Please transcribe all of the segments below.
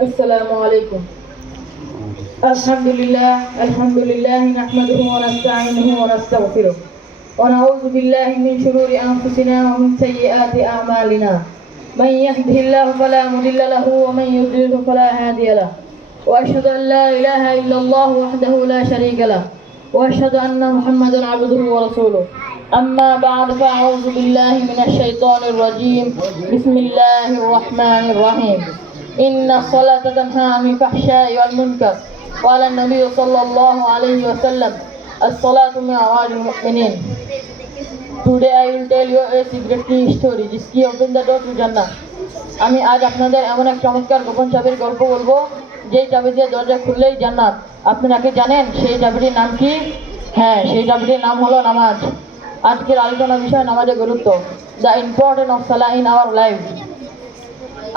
السلام عليكم. الحمد لله نحمده ونستعينه ونستغفره ونعوذ بالله من شرور أنفسنا ومن سيئات أعمالنا. من يهده الله فلا مضل له ومن يضلل فلا هادي له. وأشهد أن لا إله إلا الله وحده لا شريك له وأشهد أن محمدا عبده ورسوله. أما بعد فأعوذ بالله من الشيطان الرجيم. بسم الله الرحمن الرحيم. إن الصلاة تنهى عن الفحشاء والمنكر. قال النبي صلى الله عليه وسلم الصلاة معراج المؤمنين. Today I will tell you a secret story. This key open the door to Jannah. আমি আজ আপনাদের এমন এক চমৎকার গোপন চাবির গল্প বলবো যেই চাবি দিয়ে দরজা খুললেই জান্নাত। আপনারা কি জানেন সেই চাবিটির নাম কি? হ্যাঁ, সেই চাবিটির নাম হলো নামাজ। আজকের আলোচনা বিষয় নামাজের গুরুত্ব, the importance of Salah in our life.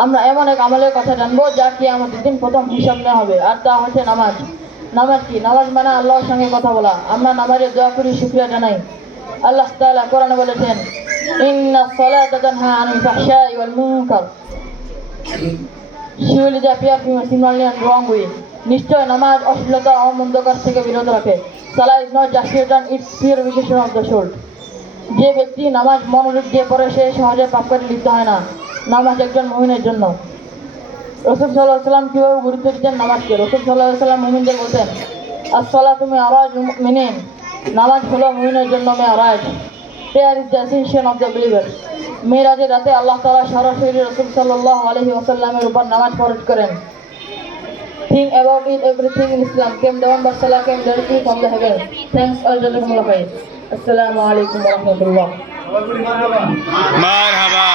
আমরা এমন এক আমলের কথা জানবো যা কি আমাদের দিন প্রথম হিসাব নেওয়া হবে, আর তা হচ্ছে নামাজ। নামাজ কি? নামাজ মানে আল্লাহর সঙ্গে কথা বলা। আমরা নামাজের দোয়া করি, শুকরিয়া জানাই। আল্লাহ তাআলা কোরআনে বলেছেন, ইন্নাস সালাতা তানহা আনিল ফাহশাই ওয়াল মুনকার। She will appear similarly and wrong way. নিশ্চয় নামাজ অশ্লীলতা ও মন্দকার থেকে বিরত রাখে। সালাহ is not just written, it's purification of the soul. যে ব্যক্তি নামাজ মনোযোগ দিয়ে পড়ে সে সহজে পাপ করে লিপ্ত হয় না। নামাজ একজন মুমিনের জন্য। রাসূল সাল্লাল্লাহু আলাইহি ওয়াসাল্লাম কিভাবে গুরুত্ব দিতেন নামাজকে? রাসূল সাল্লাল্লাহু আলাইহি ওয়াসাল্লাম মুমিনদের বলতেন, as-সালাতু মি'রাজুল মুমিনিন। নামাজ হলো মুমিনের জন্য মেরাজ। Prayer is the ascension of the believer. মেরাজের রাতে আল্লাহ তাআলা সরাসরি রাসূল সাল্লাল্লাহু আলাইহি ওয়াসাল্লামের উপর নামাজ ফরজ করেন। Think about it, everything in Islam came down, but Salah came directly from the heaven. Thanks all jazakumullah khair. Assalamu alaikum warahmatullah. Marhaba.